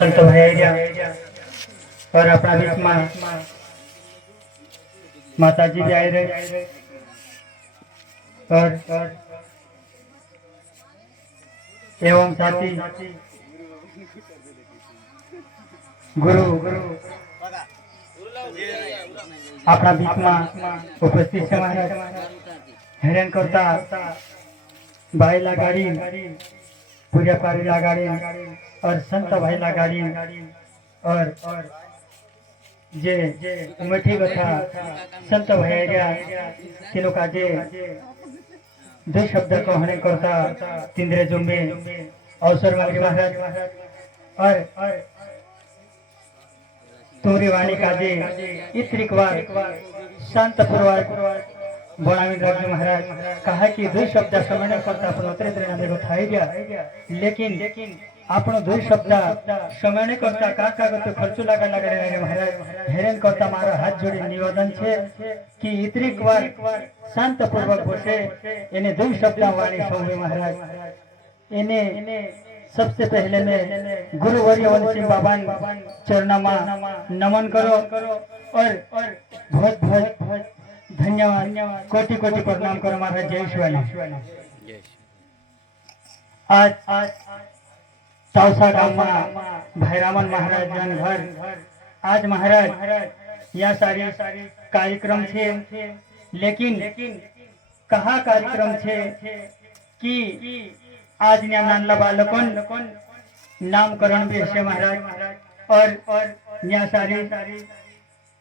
संत भैया और अपना बीच में माता जी भी आए रहे और एवं साथी गुरु अपना बीच में उपस्थित है महाराज हेरन करता भाई लगाड़ी पूजा पारी लगाड़ी और संत भाई लगाड़ी और जे उमठी कथा संत भैया तीनों का जे दो शब्द को हने करता तिंद्रे जुम्बे अवसर मांगे महाराज और तोरी वाणी का जे इत्रिकवार शांत पूर्वक बोलावी राज्य महाराज कहा कि दो शब्द समय करता अपन उतरे तरह देखो थाई गया लेकिन आपण दो शब्द समय करता का तो खर्चो लगा लगा महाराज हेरन करता मारा हाथ जोड़ी निवेदन छे कि इतरीक वार शांत पूर्वक बसे इन्हें दो शब्द वाणी सौंपे महाराज इन्हें सबसे पहले मैं गुरुवर्य वंशी बाबा चरणों में नमन करो और बहुत बहुत बहुत धन्यवाद कोटि कोटि प्रणाम करो महाराज जय शिवाजी। आज चौसा गांव में भैरामन महाराज जन घर आज महाराज यह सारी कार्यक्रम थे लेकिन कहा कार्यक्रम थे कि आज नानला बालकों नामकरण भी है महाराज और यह सारी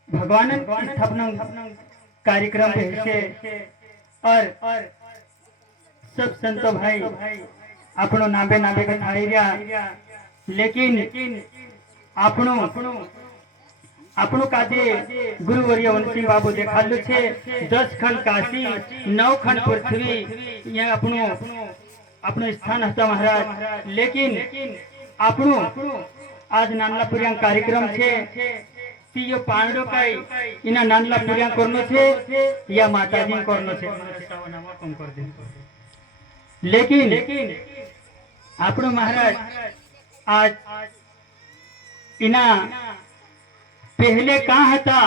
भगवान स्थापना कार्यक्रम भी है और सब संत भाई अपनो नाबे नाबे के थाई रिया लेकिन अपनो अपनो काजे गुरुवर्य वंशी बाबू देखालु छे 10 खंड काशी 9 खंड पृथ्वी यह अपनो स्थान हता महाराज लेकिन अपनो आज नानला पुरिया कार्यक्रम छे ती यो पांडो काई इना नानला पुरिया करनो छे या माताजी करनो छे नामा कम कर दे लेकिन अपनो महाराज आज इना पहले कहाँ था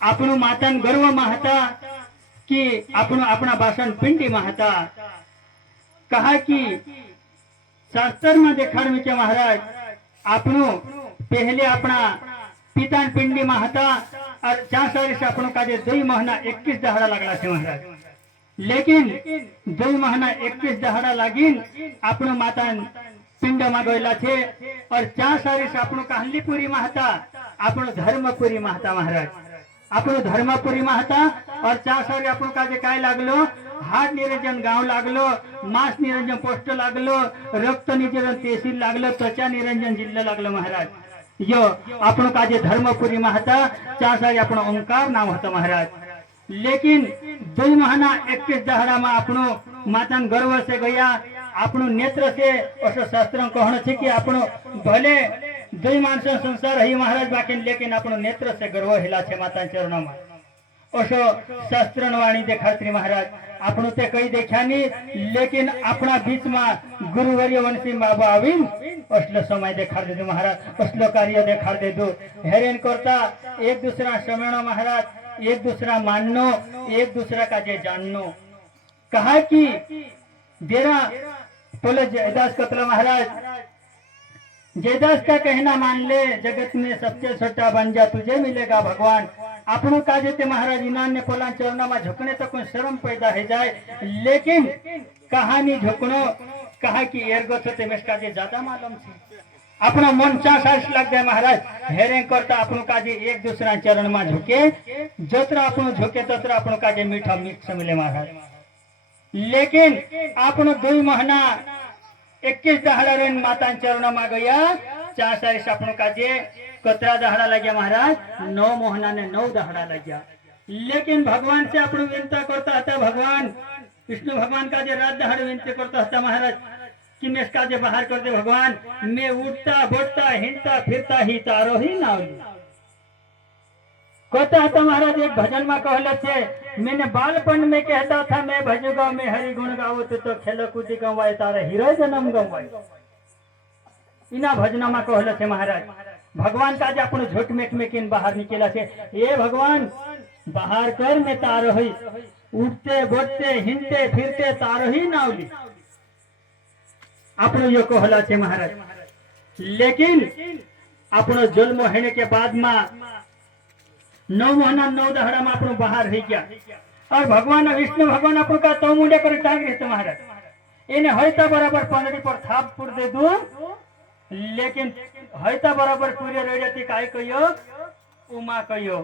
अपनो मातन गर्व में हता कि अपनो अपना भाषण पिंडी में हता कहा कि शास्त्र में देखाड़ में महाराज अपनो पहले अपना पिता पिंडी में हता और 4 साल से अपनो का 2 महीना 21 दहाड़ा लगला से महाराज लेकिन 2 महीना 21 दहाड़ा लागिन अपनो माता पिंड में गयला छे और 4 साल से अपनो कहलीपुरी में हता अपनो धर्मपुरी में हता महाराज अपनो धर्मपुरी में हता और 4 साल अपनो का काय लागलो हाथ निरंजन गांव लागलो मास निरंजन पोस्ट लागलो रक्त निरंजन तहसील लागलो त्वचा निरंजन जिल्हा लागलो महाराज यो अपनो का धर्मपुरी में हता 4 साल अपनो ओंकार नाम हता महाराज लेकिन 2 महीना 21 दहाड़ा में अपनो मातन गर्व से गया अपनो नेत्र से और शास्त्र कहना छे कि अपनो भले 2 मानस संसार है महाराज बाकी लेकिन अपनो नेत्र से गर्व हिला छे माता चरणों में ओसो शास्त्र वाणी देखात्री महाराज अपनो ते कई देखानी लेकिन अपना बीच में गुरुवर्य वंशी बाबा आविन असलो समय देखा दे दो महाराज असलो कार्य देखा दे दो हेरेन करता एक दूसरा समझो महाराज एक दूसरा माननो एक दूसरा का जे जाननो कहा कि देरा बोले जयदास कतला महाराज जयदास का कहना मान ले जगत में सबसे छोटा बन जा तुझे मिलेगा भगवान अपनों का जेते महाराज इनान ने पोला चरणों में झुकने तो कोई शर्म पैदा हो जाए लेकिन कहानी झुकनो कहा कि एरगो तो तेमेश का जे ज्यादा मालूम थी अपना मन 4 साल लग जाए महाराज हेरे करता अपनों का जे एक दूसरा चरण में झुके जतरा अपनो झुके ततरा अपनों का जे मीठा मीठ से मिले महाराज लेकिन अपनो 2 महीना 21 दहाड़ा रे माता चरणों में गया 4 साल से अपनों का जे कतरा दहाड़ा लग गया महाराज 9 महीना ने 9 दहाड़ा लग गया लेकिन भगवान से अपनो विनता करता था भगवान विष्णु भगवान का जे रात दहाड़ विनती करता था महाराज कि मैं इसका जे बाहर कर दे भगवान मैं उठता बैठता हिलता फिरता ही तारो ही ना कहता था महाराज एक भजन में कहले थे मैंने बालपन में कहता था मैं भजूगा मैं हरि गुण गाओ तो खेलो कूदी गवाए तारा हीरो जन्म गवाए इना भजना में कहले छे महाराज भगवान का जे अपन झोट मेट में किन बाहर निकला छे ए भगवान बाहर कर में तारो ही उठते बैठते हिंदते फिरते तारो ही नावली आपनो यो कहला छे महाराज। लेकिन आपनो जन्म होने के बाद में 9 महीना 9 दहाड़ा में आपनो बाहर हो गया और भगवान विष्णु भगवान आपको का तो मुंडे कर टांग रहे महाराज इन्हें हईता बराबर पंदड़ी पर थाप पुर दे दू लेकिन हईता बराबर पूरे रेडियती काय कहियो उमा कहियो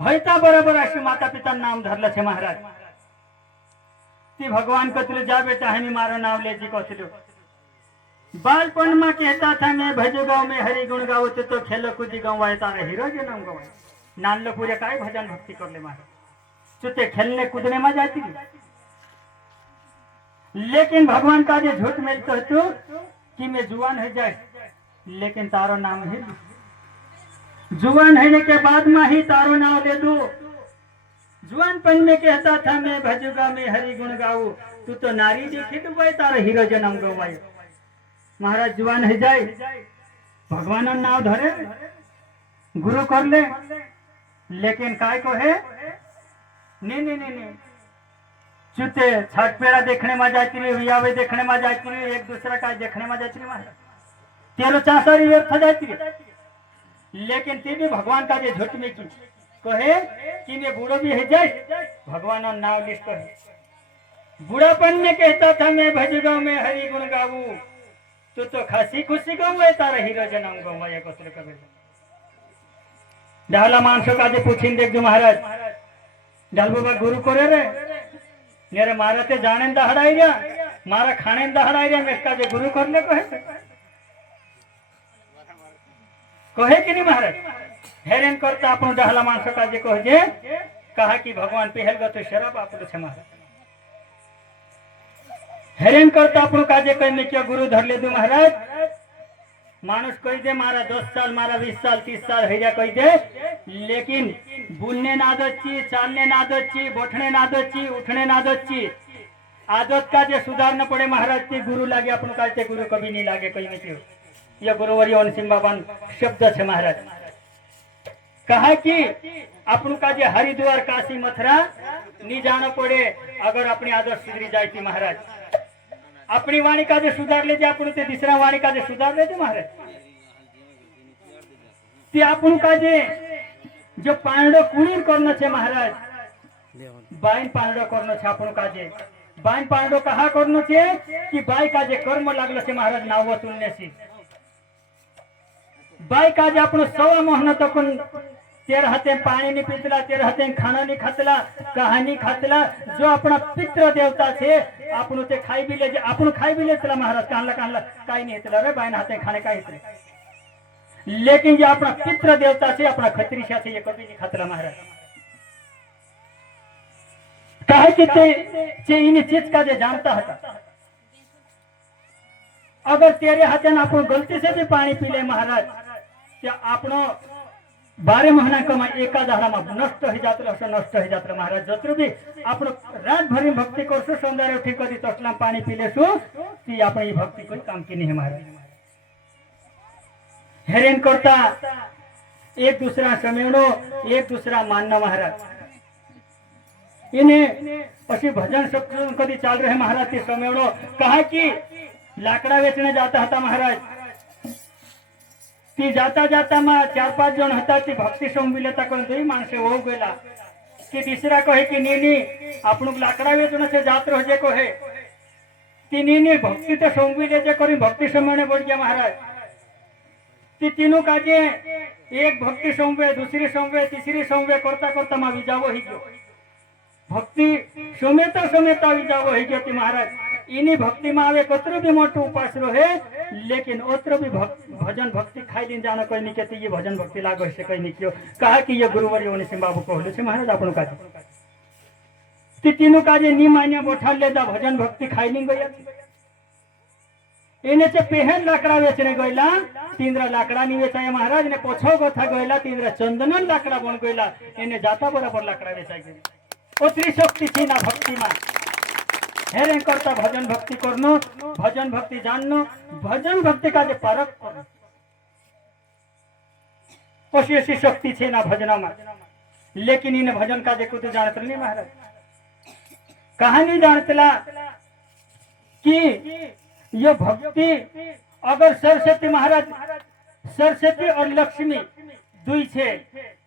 हईता बराबर आशी माता पिता नाम धरल छे महाराज ती भगवान कतलु जा बेटा हनी मारो नाम ले जी कतलु बालपन में कहता था मैं भजो गाँव में हरि गुण गाओ तो खेलो कूदी गवाए तारे हीरो के नाम गवाए नान लो पूरे काय भजन भक्ति कर ले महाराज चुते खेलने कूदने में जाती लेकिन भगवान का जो झूठ मिलता है तो कि मैं जुआन हो जाए लेकिन तारो नाम ही जुआन होने के बाद में ही तारो नाम ले दो जुआनपन में कहता था मैं भजुगा में हरि गुण गाऊ तू तो नारी देखी तो भाई तारा हीरो जन्म गवाए महाराज जुआन हो जाए भगवान नाम धरे गुरु कर ले लेकिन काय को है नहीं चुते छठ पेड़ा देखने में जाती रही वियावे देखने में जाती रही एक दूसरा का देखने में जाती रही महाराज तेरो चासारी व्यर्थ जाती रही लेकिन ते भी भगवान का जो झूठ में की कहे कि मैं बूढ़ो भी है जाए भगवान और नाम लिस्ट कहे बूढ़ापन में कहता था मैं भजगांव में हरि गुण गाऊ तो खासी खुशी गवाए तारा हीरो जन्म गवाए कसर कबे डाला मानसो का जे पूछिन देख जो महाराज डाल बाबा गुरु करे रे मेरे मारा ते जाने दहाड़ाई रा मारा खाने दहाड़ाई रा मेरे का जे गुरु कर ले कहे कि नहीं महाराज हेरेन करता अपन डहला मानसो का जे कह जे कहा कि भगवान पहल ग तो शराब आपलो छे महाराज हेरेन करता अपन का जे कहने क्या गुरु धर ले दू महाराज मानुष कह दे मारा 10 साल मारा 20 साल 30 साल है जा कह दे लेकिन बुनने ना आदत ची चालने ना आदत ची बैठने ना आदत ची उठने ना आदत ची आदत का जे सुधार न पड़े महाराज ते गुरु लागे अपन का ते गुरु कभी नहीं लागे कहीं में क्यों यह गुरुवरी अनसिम बाबा शब्द है महाराज कहा कि अपन का जे हरिद्वार काशी मथुरा नहीं जाना पड़े अगर अपनी आदत सुधरी जाए थी महाराज अपनी वाणी का जो सुधार ले जाए अपन तीसरा वाणी का जो सुधार ले जाए महाराज ते अपन का जे जो पांडो कुणीर करना छे महाराज बाइन पांडो करना छे अपन का जे बाइन पांडो कहा करना छे कि बाई का जे कर्म लागलो छे महाराज नाव तुलने से बाई का जे अपन 100 महीना तक तेरे हाथे पानी नहीं पीतला तेरे हाथे खाना नहीं खातला कहानी खातला जो अपना पितृ देवता थे अपन ते खाई भी ले अपन खाई भी लेतला महाराज कानला काई नहीं हेतला रे बाइन हाथे खाने का हेतले लेकिन जो अपना पितृ देवता थे अपना खत्री से ये कभी नहीं खातला महाराज कहे कि ते इन चीज का जे जानता था अगर तेरे हाथे ना अपन गलती से भी पानी पी ले महाराज क्या आपनो 12 महीना कमा एका दहाड़ा में नष्ट हो जाता नष्ट हो जाता महाराज जतरू भी आप रात भरी भक्ति करसो सौंदर्य उठी कर तसला पानी पी लेसो ती अपनी भक्ति कोई काम की नहीं है महाराज हेरेन करता एक दूसरा समेणो एक दूसरा मानना महाराज इन्हें पशी भजन सत्संग कभी चल रहे महाराज के समेणो कहा कि लाकड़ा बेचने जाता था महाराज ती जाता जाता में 4-5 जन हता ती भक्ति संग मिलता कोण दुई माणसे हो गेला की तीसरा कहे कि नीनी आपण लाकड़ा वेचने से जात रह जे कहे ती नीनी भक्ति तो संग मिले जे करी भक्ति समय बढ़ गया महाराज ती तीनों काजे एक भक्ति संगे दूसरी संगे तीसरी संगे करता करता मा विजावो ही गयो भक्ति समेता विजावो ही गयो ती महाराज इनी भक्ति में आवे कतरो भी मोटो उपास रहे लेकिन ओतरो भी भजन भक्ति खाई दिन जानो कोई नहीं कहते ये भजन भक्ति लागो से कोई नहीं कियो कहा कि ये गुरुवर योनि सिंह बाबू कहले छे महाराज आपन का ती तीनों का जे नी मान्य बोठा ले दा भजन भक्ति खाई नहीं गया इने से पहन लाकड़ा बेचने गयला तीनरा लाकड़ा नहीं बेचाया महाराज ने पोछो गोथा गयला तीनरा चंदनन लाकड़ा बन गयला इने जाता बराबर लाकड़ा बेचाई गई ओतरी शक्ति थी ना भक्ति में हेरें करता भजन भक्ति करनो, भजन भक्ति जाननो, भजन भक्ति का जे परख करो। कशी अशी शक्ति छे ना भजना में, लेकिन इन भजन का जे कुछ जानत नहीं महाराज। कहानी जानतला कि ये भक्ति अगर सरस्वती महाराज, सरस्वती और लक्ष्मी दुई छे,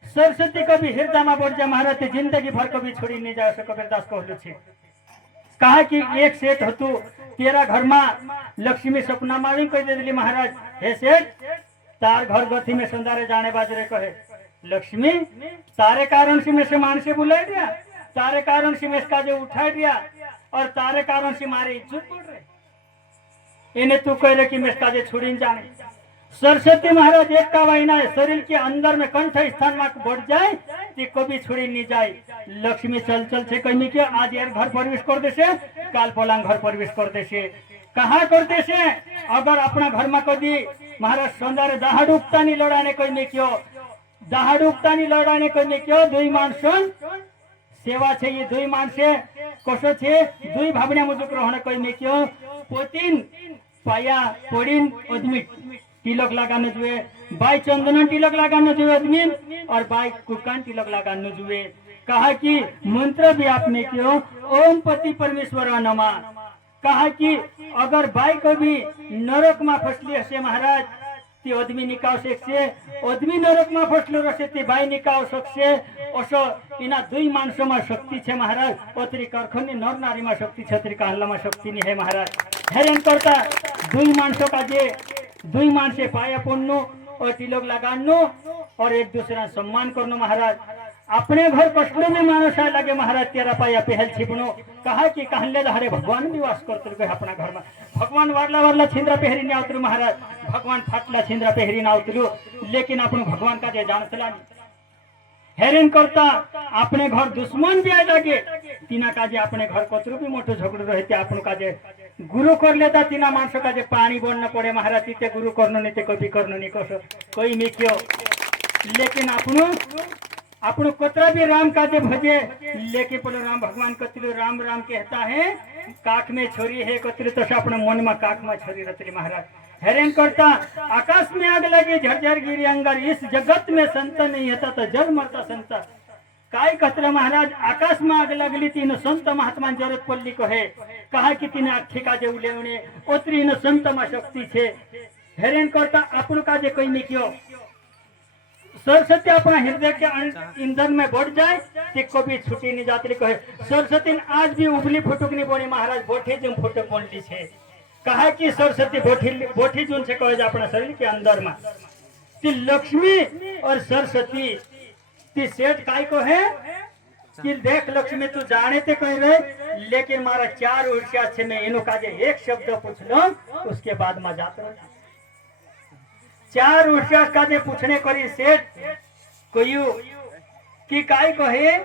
सरस्वती कभी हृदय में बढ़ जा महाराज जिंदगी भर कभी छोड़ी नहीं जा सको। कबीरदास कहलु छे, कहा कि एक सेठ हतु तेरा घर में लक्ष्मी सपना में कह दे दिली महाराज, हे सेठ तार घर गथी में संदारे जाने बाजरे कहे, लक्ष्मी तारे कारण से में से मानसे बुलाई दिया, तारे कारण से में का जो उठा दिया और तारे कारण से मारे इज्जत बढ़ रहे, इन्हें तू कह रहे कि मैं काजे छुड़ी जाने। सरस्वती महाराज एक का महीना है शरीर के अंदर में कंठ स्थान में बढ़ जाए तो कभी छुड़ी नहीं जाए। लक्ष्मी चल चल से कहीं क्या आज यार घर प्रवेश कर दे से, काल पलांग घर प्रवेश कर दे से, कहा करते से अगर अपना घर में कभी महाराज सौंदर्य दहाड़ उगता नहीं लड़ाने कोई में क्यों, दहाड़ उगता नहीं लड़ाने कोई में क्यों, दुई मानसन सेवा छे, ये दुई मानसे कसो छे, दुई भावना मुजुक रहने कोई में क्यों, पोतीन पाया पोड़ीन आदमी तिलक लगाने जुए, बाई चंदन तिलक लगाने जुए आदमी और बाई कुकान तिलक लगाने जुए। कहा कि मंत्र भी आपने क्यों, ओम पति परमेश्वर नमा। कहा कि अगर बाई कभी नरक में फसली हसे महाराज ती आदमी निकाल सकसे, आदमी नरक में फसलो रसे ती बाई निकाल सकसे। ओसो इना दुई मानसों में शक्ति छे महाराज, ओतरी करखनी नर नारी में शक्ति छे, ओतरी कहला में शक्ति नहीं है महाराज। हेरेन करता दुई मानसों का जे दुई मानसे पाया पड़नो और तिलक लगानो और एक दूसरा सम्मान करनो महाराज। अपने घर कसलो में मानस आए लगे महाराज तेरा पाया पहल छिपनो। कहा कि कहले हरे भगवान निवास करते अपना घर में, भगवान वारला वारला छिंद्रा पहरी नहीं आवतरू महाराज, भगवान फाटला छिंद्रा पहरी ना आवतरू, लेकिन अपन भगवान का जे जानतला नहीं। हेरेन करता अपने घर दुश्मन भी आए लगे तीना काजे अपने घर कतरू भी मोटो झगड़ो रहते अपन काजे गुरु कर लेता तीना मानसो काजे पानी बोलना पड़े महाराज, तीते गुरु करनो नहीं ते कभी करनो नहीं कसो कोई में क्यों, लेकिन अपनो कतरा भी राम काजे भजे, लेकिन बोलो राम भगवान कतरू राम राम कहता है, काख में छोरी है कतरू तो अपने मन में काख में छोरी रतली महाराज। हेरेन करता आकाश में आग लगी झरझर गिरी अंगर, इस जगत में संत नहीं होता तो जल मरता संत। काय कहते महाराज आकाश में आग लगली तीन संत महात्मा जरूरत पड़ली को है। कहा कि तीन आखी काजे उलेवने ओतरी न संत में शक्ति छे। हेरेन करता अपन काजे कोई में क्यों, सरस्वती अपना हृदय के ईंधन में बढ़ जाए तो कभी छुट्टी नहीं जाती कहे। सरस्वती आज भी उबली फुटुक नहीं बोली महाराज, बोठी जो फुटुक बोलती छे। कहा कि सरस्वती बोठी जून से कहे अपना शरीर के अंदर में ती लक्ष्मी और सरस्वती ती सेठ काय को है कि देख लक्ष्मी तू जाने ते कह रहे, लेकिन मारा चार उर्षा छे मैं इनो काजे एक शब्द पूछ लो उसके बाद मैं जाता हूं। चार उर्षा काजे पूछने करी सेठ कोयू कि काय कहे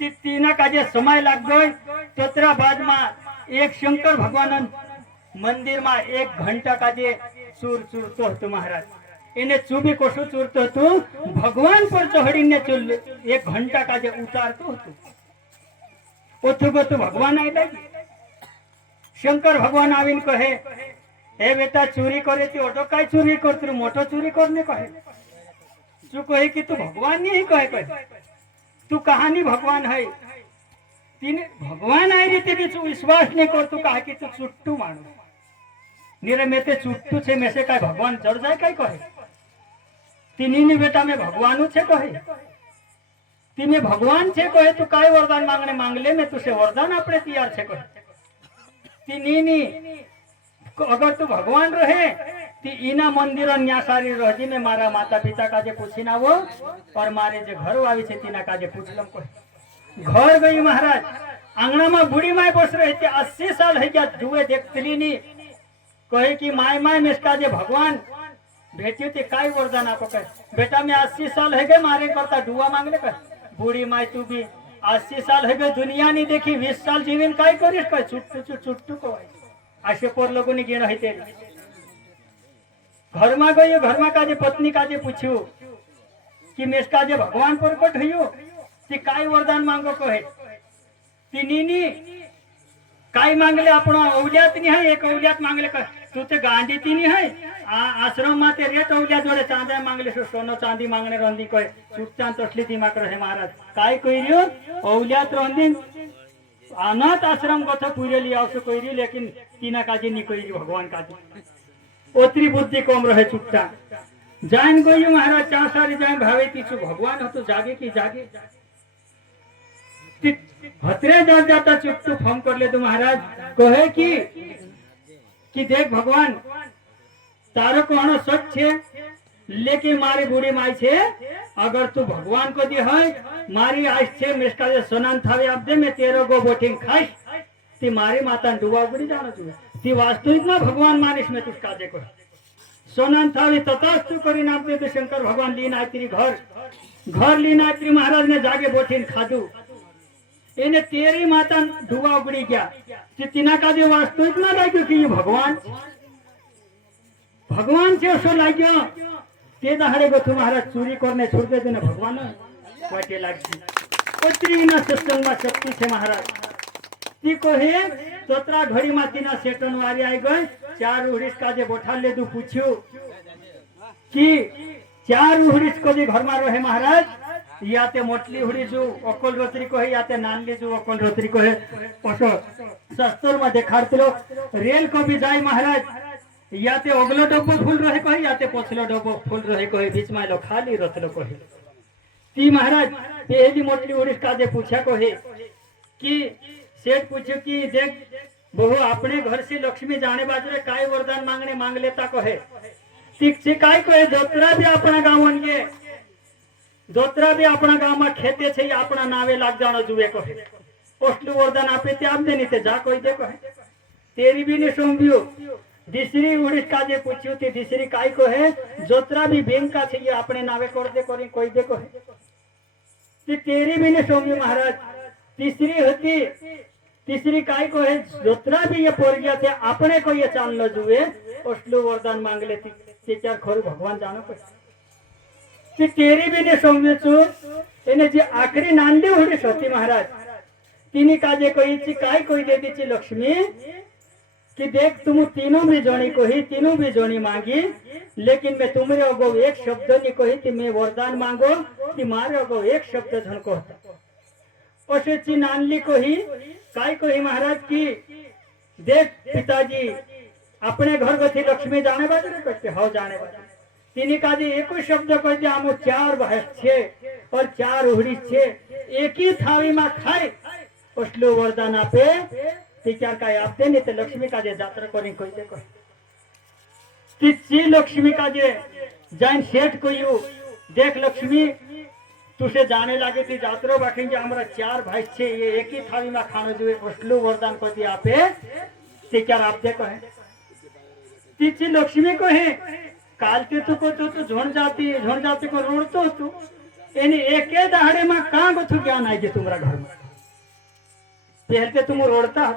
तीना काजे समय लग गई, तोतरा बाद में एक शंकर भगवान मंदिर में 1 घंटा का जे चूर चूरतो हतो महाराज, इन्हें चूबी कोसो चूरतो हतो, भगवान पर चढ़ी ने 1 घंटा का जे उतारतो हतो। ओथुगो तो भगवान आए लगी, शंकर भगवान आविन कहे हे बेटा चोरी करे थी ओटो काय चोरी करते मोटो चोरी करने कहे, तू कहे कि तू भगवान नहीं कहे तू कहानी भगवान है, तीन भगवान आई रीते भी तू विश्वास नहीं कर, तू कहा कि तू चुट्टू मानो निरे में ते चुट्टू छे में से काय भगवान चढ़ जाए काय कहे, तीनी बेटा में भगवान छे कहे, तीने भगवान छे कहे तू काय वरदान मांगने मांग ले में तुसे वरदान अपने तैयार छे कहे। तीनी अगर तू भगवान रहे ती इना मंदिर न्यासारी रही में मारा माता पिता का जे पूछीना वो और मारे जे घर आवी छे तीना का जे पूछलम कहे। घर गई महाराज आंगना में बूढ़ी माय बस रही थी, 80 साल है क्या जुए देखतली नी, कहे कि माय माय में इसका जे भगवान भेटी थी काय वरदान आपको कहे, बेटा मैं 80 साल है गए मारे करता दुआ मांग ले कहे। बूढ़ी माय तू भी 80 साल है गए दुनिया नहीं देखी, 20 साल जीवन काय करिस कहे, चुट्टू चुट्टू को आशे पर लोगों ने गे रही घर में गई, घर में काजे पत्नी काजे पूछू कि मैं इसका जे भगवान प्रकट हुई ती काय वरदान मांगो कहे। तीनी काय मांगले आपण अवल्यात नहीं है एक अवल्यात मांगले तू ते गांडी ती नहीं है आश्रम में ते रेट अवल्या जोड़े चांदा मांगले सोनो चांदी मांगने रंदी कोई चुपचान तसली दिमाग रहे महाराज काय कोई रियो अवल्यात रंदी अनाथ आश्रम कथा पूरे लिया उसको कोई रियो लेकिन तीना काजी नहीं कोई रियो भगवान काजी ओतरी बुद्धि कम रहे चुपचान जान गई महाराज चार सारी जान भावे तीसु भगवान हो तो जागे की जागे हतरे जा जाता चुप चुप हम कर ले तो महाराज कहे कि देख भगवान तारो को अनो सच छे लेकिन मारी बूढ़ी माई छे अगर तू भगवान को दी है मारी आज छे मिस्टा जे सोनान थावे आप दे मैं तेरो गो बोटिंग खाइस ती मारी माता डूबा उगड़ी जानो तू ती वास्तविक में भगवान मानिस में तुस काजे को सोनान थावे तथास्तु करी नाम दे तो शंकर भगवान लीन आय तेरी घर लीन आय तेरी महाराज ने जाके बोटिंग खादू એને તેરી માતા ડુવા ઉગડી ગયા જે तिना का जो वास्तविक ना लाग्यो कि ये भगवान से असो लाग्यो ते दहाड़े गो महाराज चोरी करने छोड़ दे देने भगवान वाटे लागजी पत्री ना सत्संग में शक्ति छे महाराज ती को हे तोतरा घड़ी में तीना सेटन वारी आई गई चार उड़ीस का जे बोठा ले दू पूछ्यो कि चार उड़ीस को जे घर में रहे महाराज याते मोटली हुड़ी जो अकल रोतरी को है याते नानली जो अकल रोतरी को है पसो सस्तर में देखाड़तिलो रेल को भी जाई महाराज याते अगलो डब्बो फूल रहे को है याते पछलो डब्बो फूल रहे को है बीच में लो खाली रतलो को है ती महाराज पहली मोटली हुड़ी का जे पूछा को है कि सेठ पूछो कि देख बहु अपने घर से लक्ष्मी जाने बाजरे काय वरदान मांगने मांग लेता को है ठीक से काय को है जोतरा भी अपना गाँव के जोतरा भी अपना गांव में खेते छे अपना नावे लाग जानो जुए को है ओस्टलू वरदान आपे ते आप देनी ते जा कोई देखो है तेरी भी ने सोंबियो दूसरी उड़ीस का जे पूछ्यो ते दूसरी काय को है जोतरा भी बैंक का छे अपने नावे कर दे कोई कोई देखो है ते तेरी भी ने सोंबियो महाराज तीसरी होती तीसरी काय को है जोतरा भी ये पोर गया थे अपने को ये चाल न जुए ओस्टलू वरदान मांग लेती ते चार खोर भगवान जानो को कि तेरी भी ने समझे छू एने जे आखरी नांदी होड़ी सती महाराज तीनी काजे कोई ची काय कोई दे दी ची लक्ष्मी कि देख तुम तीनों भी जोनी को ही तीनों भी जोनी मांगी लेकिन मैं तुम्हारे अगो एक शब्द नहीं को ही कि मैं वरदान मांगो कि मारे अगो एक शब्द धन को ओसे ची नानली को ही काय को ही महाराज की देख पिताजी अपने घर गथी लक्ष्मी जाने बाजरे करते हो जाने बाजरे तीनी काजी एक शब्द कह दिया हम चार भैंस छे और चार उहड़ी छे एक ही थावी में खाए उसलो वरदान आपे तीचार का आप दे नहीं तो लक्ष्मी का जे जात्रा करी कोई देखो ती लक्ष्मी का जे जान सेठ को यू देख लक्ष्मी तुसे जाने लगे थी जात्रा बाकी हमारा चार भैंस छे ये एक ही थावी में खाना जो उसलो वरदान कह दिया आपे तीचार आप देखो है तीची लक्ष्मी को है कालते तो को तो झोन जाती को रोड़तो तू एने एके दहाड़े में कहां को तू ज्ञान आई तुम्हारा घर में पहले तुम रोड़ता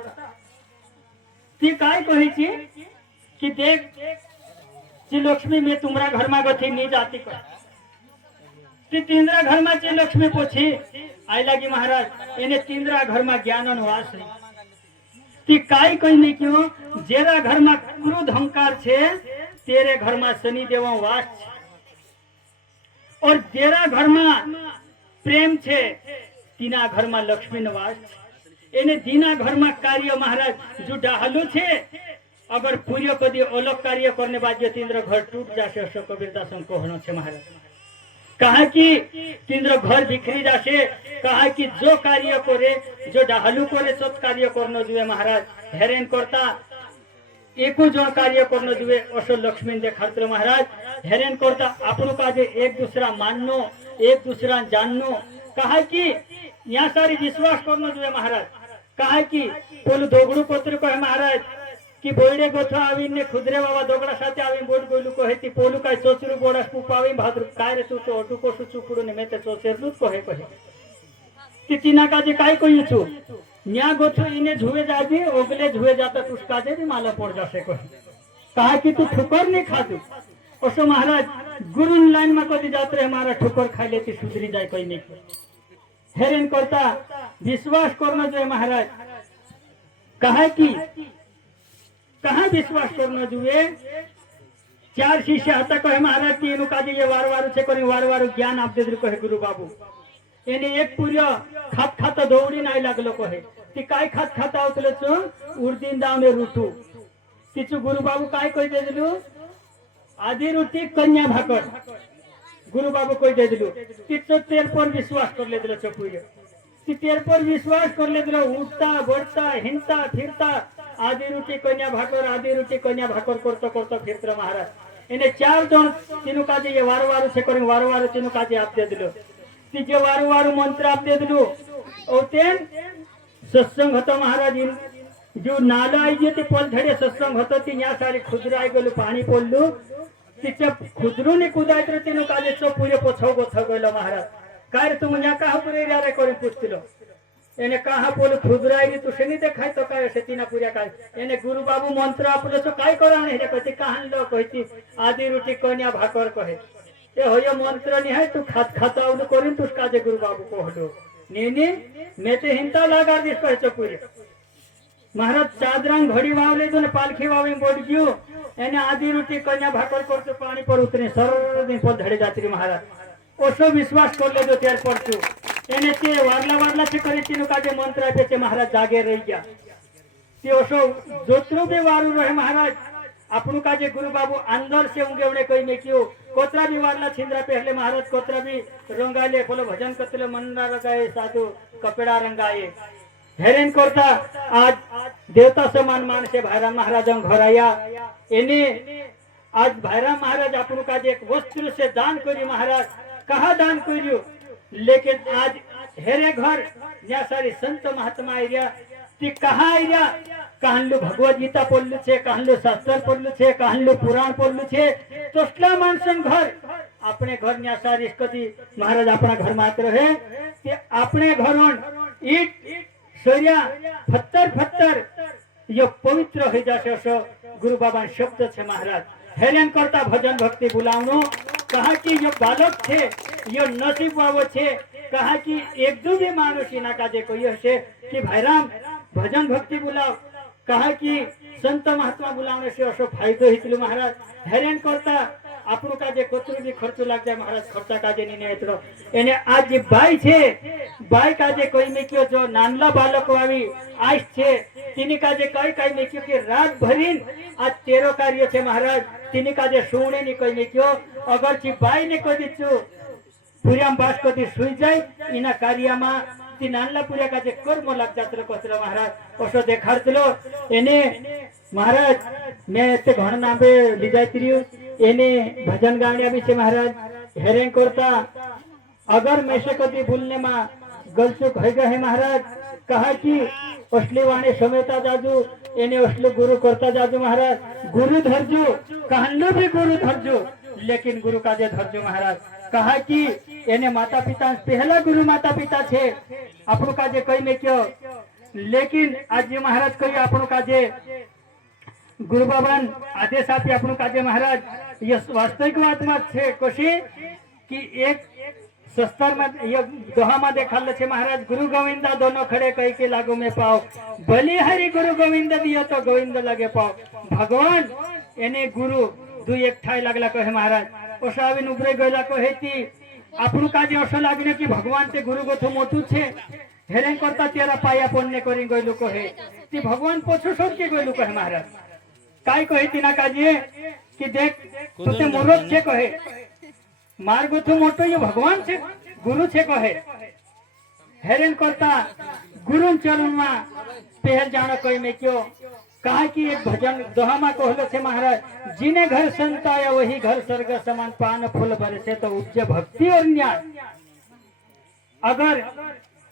ती काय कही छी कि देख जी लक्ष्मी मैं तुम्हारा घर में गथी नहीं जाती को ती तींद्रा घर में जी लक्ष्मी पूछी आई लगी महाराज एने तींद्रा घर में ज्ञान वास है ती काय कही नहीं क्यों जेरा घर में क्रोध अहंकार छे तेरे घर में शनि देव वास और तेरा घर में प्रेम छे तीना घर में लक्ष्मी निवास एने दीना घर में कार्य महाराज जो डाहलो छे अगर पूर्य कदी अलग कार्य करने बाद तीन्द्र घर टूट जासे असो कबीरदास को कहनो छे महाराज कहा कि तीन्द्र घर बिखरी जासे कहा कि जो कार्य करे जो डाहलू करे सत कार्य करनो जुए महाराज हेरेन करता एको जो कार्य करनो जुए असो लक्ष्मी देखाड़तो महाराज हेरेन करता आपनो काजे एक दूसरा माननो एक दूसरा जाननो कहा कि यहाँ सारी विश्वास करनो जुए महाराज कहा कि पोल दोगड़ू पत्र को है महाराज कि बोइडे गोथा आवीने खुदरे बाबा दोगड़ा साथे आवीने बोड गोलू को हेती पोलू काय चोचरू बोडास पुपावी भाद्र काय रे तू तो अटू को चुकुडू ने मेते चोचेरलू को है कि तीना काजे काय कोई छु न्या गोथो इने झुए जाजी ओगले झुए जाता तुस काजे भी माला पड़ जासे को कहा कि तू ठुकर नहीं खातू ओसो महाराज गुरु लाइन में कदी जात रे हमारा ठुकर खा लेती सुधरी जाए कोई नहीं हेरेन करता विश्वास करना जो महाराज कहा कि कहा विश्वास करना जुए चार शिष्य हता कहे महाराज की एनु काजे ये वार वार छे करी वार वार ज्ञान आप दे कहे गुरु बाबू एने एक पूरा खात खाता दौड़ी नाही लागलो कहे ती काय खात खाता होतले तो उर्दीन दावने रुटू तिचु गुरु बाबू काय कहि देलु आधी रोटी कन्या भाकर गुरु बाबू कहि देलु तिचु तेल पर विश्वास कर ले दिलो चपुरे ती तेल पर विश्वास कर ले दिलो उठता बढ़ता हिंता फिरता आधी रोटी कन्या भाकर करतो करतो फिरतो महाराज एने चार जन तीनों काजे ये वार वार से करें वार वार तीनों काजे आप दे दिलो ती जे वार वार मंत्र आप दे दिलो ओतेन सत्संग होता महाराज जो नाला आई जे ते पल धडे सत्संग होता ती या सारी खुदराय गेलो पाणी पडलो तिच्या खुदरूने कुदायत रे तीनों काजे सब पूरे पोछव गोछव गेलो महाराज काय रे तुम या का पुरे रे करे पूछतिलो एने कहा बोल खुदराई तू शनी देखाय तो काय तीना पूरा काय एने गुरु बाबू मंत्र आपले तो काय कराने हे कहती कहान लो कहती आधी रोटी कन्या भाकर कहे ए होय मंत्र नि है तू खात खाता उन करिन तू काजे गुरु बाबू को हडो नेने मैं ते हिंता लगा दिस कहे तो पूरे महाराज चादरंग घड़ी वावले तो ने पालखी वावे बोल गयो एने आधी रोटी कन्या भाकर करतो पानी पर उतरे सर दिन पर धड़े जात्री महाराज ओसो विश्वास कर ले जो त्यार पड़तो एने ते वारला वारला से करे तीनों काजे मंत्र आपे ते महाराज जागे रही गया ते ओसो जोतरो बे वारू रहे महाराज आपनु काजे गुरु बाबू अंदर से उंगे उणे कोई ने क्यों कोतरा भी वारला छिंद्रा पहले महाराज कोतरा भी रंगाले बोलो भजन करते मंडा रंगाए साधु कपड़ा रंगाए हेरेन करता आज देवता समान मान से भाईराम महाराज घर आया एने आज भाईराम महाराज आपनु काजे एक वस्त्र से दान करी महाराज कहा दान करियो लेकिन आज हेरे घर या सारी संत महात्मा एरिया ती कहा एरिया कहलो भगवत गीता पढ़लु छे कहलो शास्त्र पढ़लु छे कहलो पुराण पढ़लु छे तोसला मानसन घर अपने घर न्या सारी कदी महाराज अपना घर मात्र है ते अपने घरोन ईट सोया फत्तर यो पवित्र हो जाशे सो गुरु बाबा शब्द छे महाराज हेरेन करता भजन भक्ति बुलावनो कहा कि यो बालक छे यो नसीब बाबो छे कहा कि एक दो भी मानुष इना काजे कोई हसे कि भाईराम भजन भक्ति बुलाव कहा कि संत महात्मा बुलावने से असो फायदो हितलु महाराज हेरेन करता आपनु काजे कोतरु भी खर्च लाग जाए महाराज खर्चा काजे नी ने एतरो एने आज जे बाई छे बाई काजे कोई में क्यों जो नानला बालक आवी आइस छे तिनी काजे कई में क्यों कि रात भरीन आज तेरो कार्य छे महाराज तिनी काजे सुणे नी कोई में क्यों अगर ची बाई ने कोई दिचु पुर्याम बास कदी सुई जाय इना कार्यमा ती नानला पुर्या काजे कर्म लाग जातलो कोतरो महाराज ओसो देखाडतलो एने महाराज मैं ते घण नाबे लिजायत्रियो एने भजन गाण्या भी छे महाराज हेरेन करता अगर मैं से कदी बोलने मा गलचूक है गए महाराज कहा कि असली वाणी समेता जाजू एने असलो गुरु करता जाजू महाराज गुरु धरजू कहलो भी गुरु धरजू लेकिन गुरु काजे धरजू महाराज कहा कि एने माता पिता पहला गुरु माता पिता छे आपनु काजे कई में क्यों लेकिन आज महाराज कई आपनु काजे गुरु बाबान आदेश आपी आपनु काजे महाराज ये वास्तविक बात में छे कशी कि एक सस्तर में ये दोहा में देखाल छे महाराज गुरु गोविंदा दोनों खड़े कई के लागू में पाओ भली हरि गुरु गोविंद दियो तो गोविंद लगे पाओ भगवान एने गुरु दु एक ठाई लागला कहे महाराज ओसाविन उबरे गयला कहेती आपनु काजे असो लागने कि भगवान ते गुरु गोथो मोटू छे हेरेन करता तेरा पाया पुण्य करी गयलु कहे ती भगवान पोछो छोड़ के गयलु कहे महाराज काय कहे तीना काजे कि देख तुते मोरत छे कहे मार गोथो मोटो ये भगवान छे गुरु छे कहे हेरेन करता गुरु चरण मा पहल जानो कोई में क्यों कहा कि एक भजन दोहा मा कहलो छे महाराज जिने घर संत आया वही घर स्वर्ग समान पान फूल बरसे तो उपजे भक्ति और ज्ञान अगर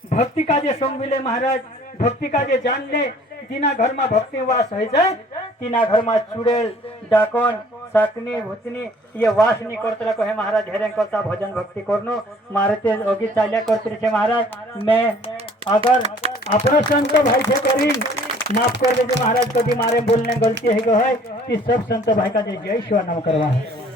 भक्ति काजे संविले महाराज भक्ति काजे जान ले तीना घर में भक्ति वास हो जाए तीना घर में चुड़ेल डाकन साकनी भूतनी ये वास नहीं करते कहे महाराज हेरेन करता भजन भक्ति करनो मारे ते ओगी चाल्या करते छे महाराज मैं अगर अपनो संत भाई से करीन माफ कर दे महाराज कभी मारे बोलने गलती है कि सब संत भाई का जय शिव नाम करवा है।